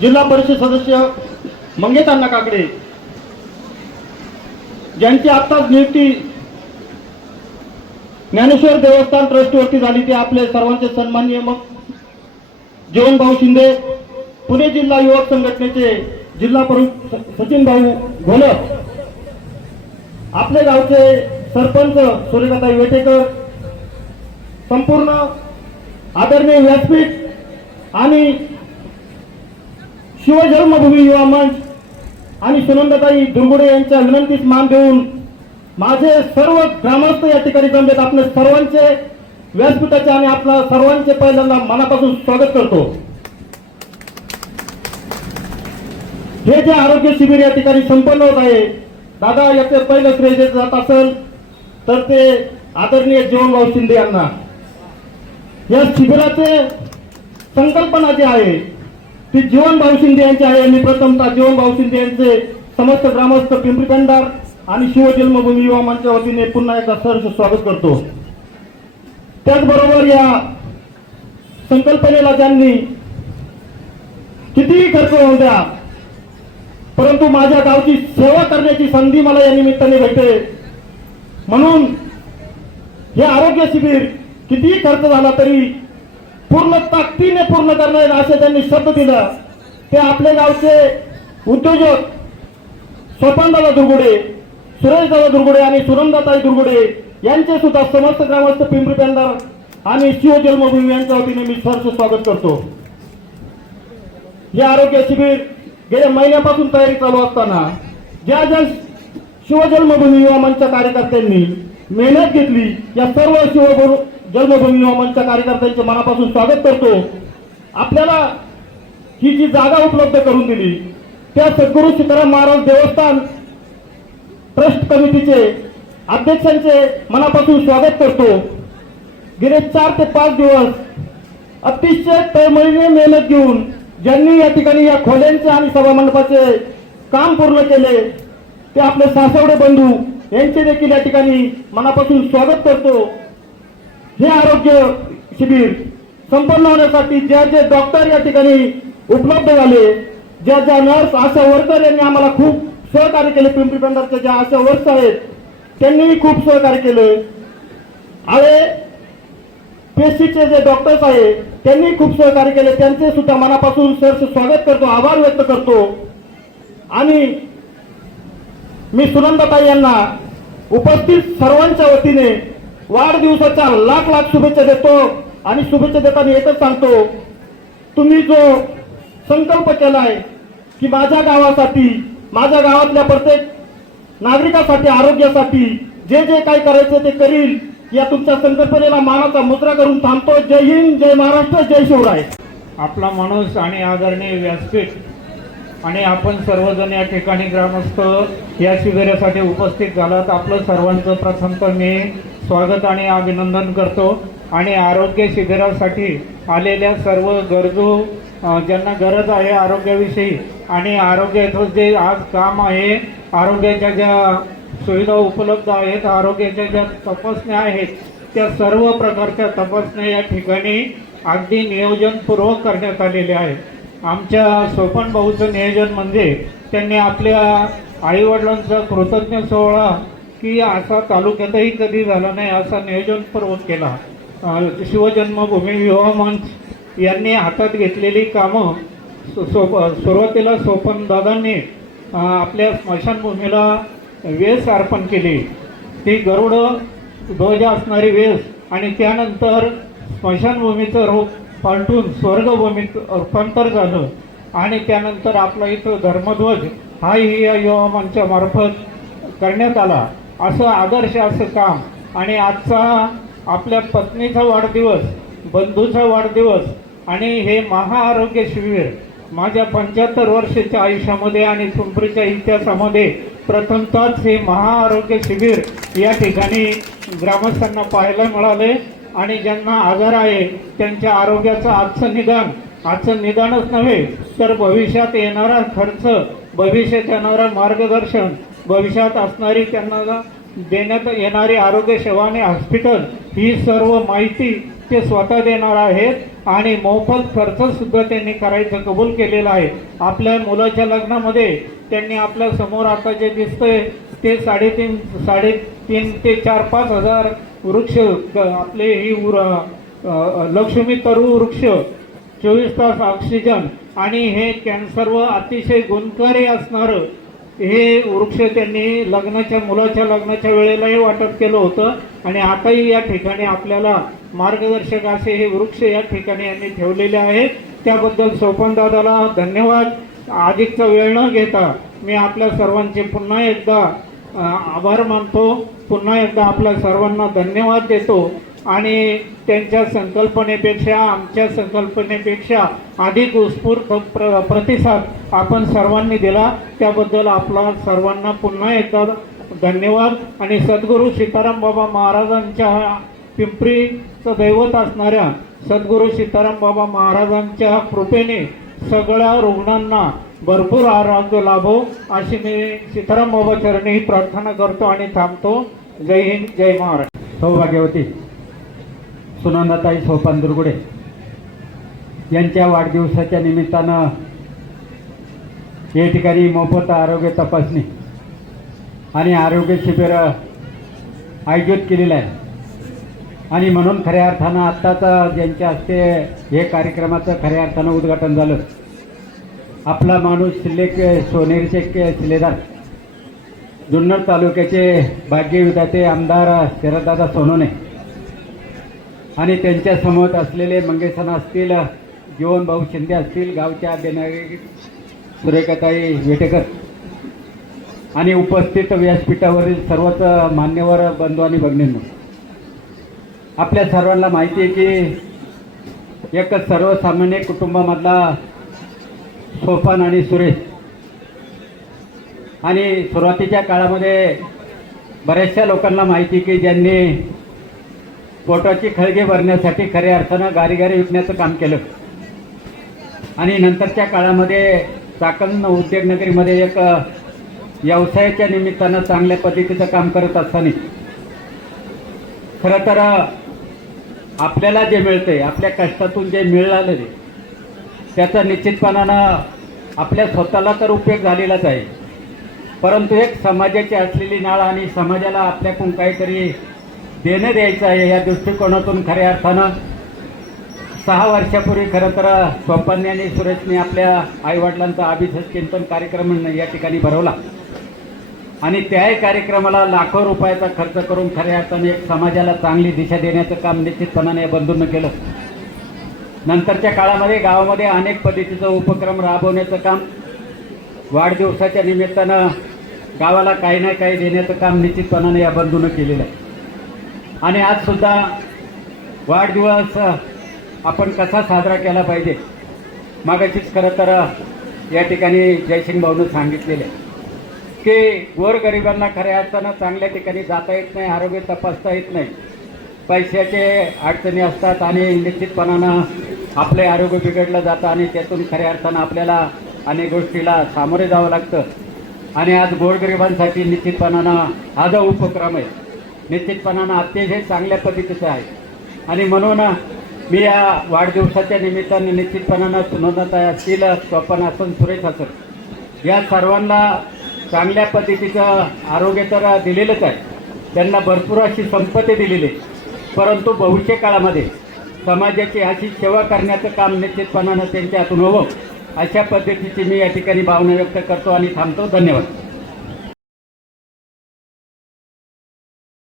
जिल्हा परिषद सदस्य मंगेश काकडे ज्यांची आत्ताच नियुक्ती ज्ञानेश्वर देवस्थान ट्रस्टवरती झाली ते आपले सर्वांचे सन्माननीय मग जीवनभाऊ शिंदे, पुणे जिल्हा युवक संघटनेचे जिल्हा प्रमुख सचिन भाऊ घोलप, आपले गावचे सरपंच सूर्यकांताई वेटेकर, संपूर्ण आदरणीय व्यासपीठ आणि शिवजन्मभूमी युवा मंच आणि सुनंदाताई दुर्गुडे यांच्या विनंतीस मान देऊन माझे सर्व ग्रामस्थ या ठिकाणी जमलेत. आपले सर्वांचे व्यासपीठाचे आणि आपल्या सर्वांचे पहिल्यांदा मनापासून स्वागत करतो. हे जे आरोग्य शिबिर या ठिकाणी संपन्न होत आहे, दादा याचे पहिलं श्रेय देत जात असेल तर ते आदरणीय जीवनभाऊ शिंदे यांना. या शिबिराचे संकल्पना जी आहे ती जीवनभाऊ शिंदे यांची आहे. मी प्रथमतः जीवनभाऊ शिंदे यांचे समस्त ग्रामस्थ पिंपरी पेंढार आणि शिवजन्मभूमी युवा मंचच्या वतीने पुन्हा एकदा सहर्ष स्वागत करतो. त्याचबरोबर या संकल्पनेला त्यांनी कितीही खर्च होऊ द्या, परंतु माझ्या गावची सेवा करण्याची संधी मला या निमित्ताने भेटते, म्हणून हे आरोग्य शिबिर कितीही खर्च झाला तरी पूर्ण ताकदीने पूर्ण करणार असे त्यांनी शब्द दिला. ते आपले गावचे उद्योजक स्वपनदादा दुर्गुडे, सुरेशदादा दुर्गुडे आणि सुनंदाताई दुर्गुडे यांचे सुद्धा समस्त ग्रामस्थ पिंपरी पेंढार आणि शिवजन्मभूमी यांच्या वतीने मी सहर्ष स्वागत करतो. हे आरोग्य शिबिर गेल्या महिन्यापासून तयारी चालू असताना ज्या ज्या शिवजन्मभूमी युवा मंचच्या कार्यकर्त्यांनी मेहनत घेतली, या सर्व शिवजन्मभूमी युवा मंचच्या कार्यकर्त्यांचे मनापासून स्वागत करतो. आपल्याला ही जी जागा उपलब्ध करून दिली त्या सद्गुरू सीताराम महाराज देवस्थान ट्रस्ट कमिटीचे अध्यक्षांचे मनापासून स्वागत करतो. गेले 4 ते 5 दिवस अतिशय तळमळीने मेहनत घेऊन ज्यांनी या ठिकाणी या खोल्यांचे आणि सभामंडपाचे काम पूर्ण केले ते आपले सासवडे बंधू यांचे देखील या ठिकाणी मनापासून स्वागत करतो. हे आरोग्य शिबिर संपन्न होण्यासाठी ज्या जे डॉक्टर या ठिकाणी उपलब्ध झाले, ज्या ज्या नर्स, आशा वर्कर यांनी आम्हाला खूप सहकार्य केले, पिंपरी पेंढारच्या ज्या आशा वर्कर्स आहेत त्यांनीही खूप सहकार्य केले. आळे पेशीचे जे डॉक्टर्स आहेत त्यांनी खूप सहकार्य केले, त्यांचे सुद्धा मनापासून सहर्ष स्वागत करतो, आभार व्यक्त करतो. आणि मी सुनंदाताई यांना उपस्थित सर्वांच्या वतीने वाढदिवसाच्या लाख लाख शुभेच्छा देतो. आणि शुभेच्छा देताना एकच सांगतो, तुम्ही जो संकल्प केलाय की माझ्या गावासाठी, माझ्या गावातल्या प्रत्येक नागरिकासाठी, आरोग्यासाठी जे जे काही करायचं ते करील, या तुमच्या संकल्पनेला मानाचा मुद्रा करून थांबतो. जय हिंद, जय महाराष्ट्र, जय शिवराय. आपला माणूस आणि आदरणीय व्यासपीठ आणि आपण सर्वजण या ठिकाणी ग्रामस्थ या शिबिरासाठी उपस्थित झालात. आपलं सर्वांचं प्रथमतः मी स्वागत आणि अभिनंदन करतो. आणि आरोग्य शिबिरासाठी आलेल्या सर्व गरजू, ज्यांना गरज आहे आरोग्याविषयी आणि आरोग्याचं जे आज काम आहे, आरोग्याच्या ज्या सुविधा उपलब्ध आहेत, आरोग्याच्या ज्या तपासण्या आहेत, त्या सर्व प्रकारच्या तपासण्या या ठिकाणी अगदी नियोजनपूर्वक करण्यात आलेल्या आहेत. आमच्या सोपन भाऊचं नियोजन म्हणजे त्यांनी आपल्या आईवडिलांचा कृतज्ञ सोहळा की असा तालुक्यातही कधी झाला नाही असा नियोजनपूर्वक केला. शिवजन्मभूमी युवा मंच यांनी हातात घेतलेली कामं सुरुवातीला सोपन दादांनी आपल्या स्मशानभूमीला वेस अर्पण केली, ती गरुड ध्वज असणारी वेस, आणि त्यानंतर स्मशानभूमीचं रूप पालटून स्वर्गभूमीत रूपांतर झालं. आणि त्यानंतर आपला इथं धर्मध्वज हाही या युवा मंचामार्फत करण्यात आला. असं आदर्श असं काम. आणि आजचा आपल्या पत्नीचा वाढदिवस, बंधूचा वाढदिवस आणि हे महाआरोग्य शिबिर माझ्या 75 वर्षाच्या आयुष्यामध्ये आणि पिंपरीच्या इतिहासामध्ये प्रथमतःच हे महाआरोग्य शिबिर या ठिकाणी ग्रामस्थांना पाहायला मिळाले. आणि ज्यांना आजार आहे त्यांच्या आरोग्याचं आजचं निदानच नव्हे तर भविष्यात येणारा खर्च, भविष्यात येणारं मार्गदर्शन, भविष्यात असणारी त्यांना देण्यात येणारी आरोग्य सेवा आणि हॉस्पिटल, ही सर्व माहिती ते स्वतः देणार आहेत आणि मोफत खर्च सुद्धा त्यांनी करायचं कबूल केलेलं आहे. आपल्या मुलाच्या लग्नामध्ये त्यांनी आपल्या समोर आता जे दिसतंय ते साडेतीन ते 4-5 हजार वृक्ष आपले ही लक्ष्मी तरू वृक्ष 24 तास ऑक्सिजन आणि हे कॅन्सरवर अतिशय गुणकारी असणारं हे वृक्ष त्यांनी मुलाच्या लग्नाच्या वेळेलाही वाटप केलं होतं आणि आताही या ठिकाणी आपल्याला मार्गदर्शक असे हे वृक्ष या ठिकाणी यांनी ठेवलेले आहेत. त्याबद्दल सोपान दादाला धन्यवाद. अधिकचा वेळ न घेता मी आपल्या सर्वांचे पुन्हा एकदा आभार मानतो. पुन्हा एकदा आपल्या सर्वांना धन्यवाद देतो आणि त्यांच्या संकल्पनेपेक्षा आमच्या संकल्पनेपेक्षा अधिक उत्स्फूर्त प्रतिसाद आपण सर्वांनी दिला. त्याबद्दल आपला सर्वांना पुन्हा एकदा धन्यवाद. आणि सद्गुरू सीताराम बाबा महाराजांच्या पिंपरीचं दैवत असणाऱ्या सद्गुरू सीताराम बाबा महाराजांच्या कृपेने सगळ्या रुग्णांना भरपूर आरोग्य लाभो अशी मी सीताराम बाबा चरणी प्रार्थना करतो आणि थांबतो. जय हिंद, जय महाराष्ट्र. सौभाग्यवती सुनंदाताई सोपान दुर्गुडे यांच्या वाढदिवसाच्या निमित्तानं या ठिकाणी मोफत आरोग्य तपासणी आणि आरोग्य शिबिर आयोजित केलेलं आहे. आणि म्हणून खऱ्या अर्थानं आत्ताच ज्यांच्या हस्ते हे कार्यक्रमाचं खऱ्या अर्थानं उद्घाटन झालं. आपला माणूस सोनेरीचे शिलेदार जुन्नर तालुक्याचे भाग्यविधाते आमदार शरददादा सोनवणे आणि त्यांच्या समोर असलेले मंगेशना असतील, जीवनभाऊ शिंदे असतील, गावच्या देणारी सुरेखाताई वेटेकर आणि उपस्थित व्यासपीठावरील सर्वच मान्यवर बंधू आणि भगिनींनो, आपल्या सर्वांना माहिती आहे की एक सर्वसामान्य कुटुंबामधला सोपान आणि सुरेश आणि सुरुवातीच्या काळामध्ये बऱ्याचशा लोकांना माहिती की ज्यांनी पोटाची खळगी भरण्यासाठी खऱ्या अर्थानं गारी विकण्याचं काम केलं आणि नंतरच्या काळामध्ये चाकण उद्योगनगरीमध्ये एक व्यवसायाच्या निमित्तानं चांगल्या पद्धतीचं काम करत असताना खरं तर आपल्याला जे मिळतंय आपल्या कष्टातून जे मिळालं त्याचा निश्चितपणानं आपल्या स्वतःला तर उपयोग झालेलाच आहे, परंतु एक समाजाची असलेली नाळ आणि समाजाला आपल्याकडून काहीतरी देणं द्यायचं आहे या दृष्टिकोनातून खऱ्या अर्थानं 6 वर्षापूर्वी खरं तर सोपान आणि सुरेशने आपल्या आईवडिलांचा अभिषेक चिंतन कार्यक्रम या ठिकाणी भरवला आणि त्याही कार्यक्रमाला लाखो रुपयाचा खर्च करून खऱ्या अर्थाने एक समाजाला चांगली दिशा देण्याचं काम निश्चितपणाने या बंधूंनी केलं. नंतरच्या काळामध्ये गावामध्ये अनेक पद्धतीचं उपक्रम राबवण्याचं काम, वाढदिवसाच्या निमित्तानं गावाला काही ना काही देण्याचं काम निश्चितपणाने या बंधूंनं केलेलं आहे. आणि आज सुद्धा वाढदिवस आपण कसा साजरा केला पाहिजे मागाशीच खरं तर या ठिकाणी जयसिंग भाऊनं सांगितलेलं आहे की गोरगरिबांना खऱ्या अर्थानं चांगल्या ठिकाणी जाता येत नाही, आरोग्य तपासता येत नाही, पैशाचे अडचणी असतात आणि निश्चितपणानं आपले आरोग्य बिघडलं जातं आणि त्यातून खऱ्या अर्थानं आपल्याला अनेक गोष्टीला सामोरे जावं लागतं. आणि आज गोरगरिबांसाठी निश्चितपणानं हा जो उपक्रम आहे निश्चितपणानं अतिशय चांगल्या पद्धतीचा आहे. आणि म्हणून मी या वाढदिवसाच्या निमित्ताने निश्चितपणानं सुनंदाताई असतील, स्वपन असन, सुरेश असन या सर्वांना चांगल्या पद्धतीचं आरोग्य तर दिलेलंच आहे, त्यांना भरपूर अशी संपत्ती दिलेली आहे, परंतु भविष्य काळामध्ये समाजाची अशी सेवा करण्याचं काम निश्चितपणानं त्यांच्या हातून व्हावं अशा पद्धतीची मी या ठिकाणी भावना व्यक्त करतो आणि थांबतो. धन्यवाद.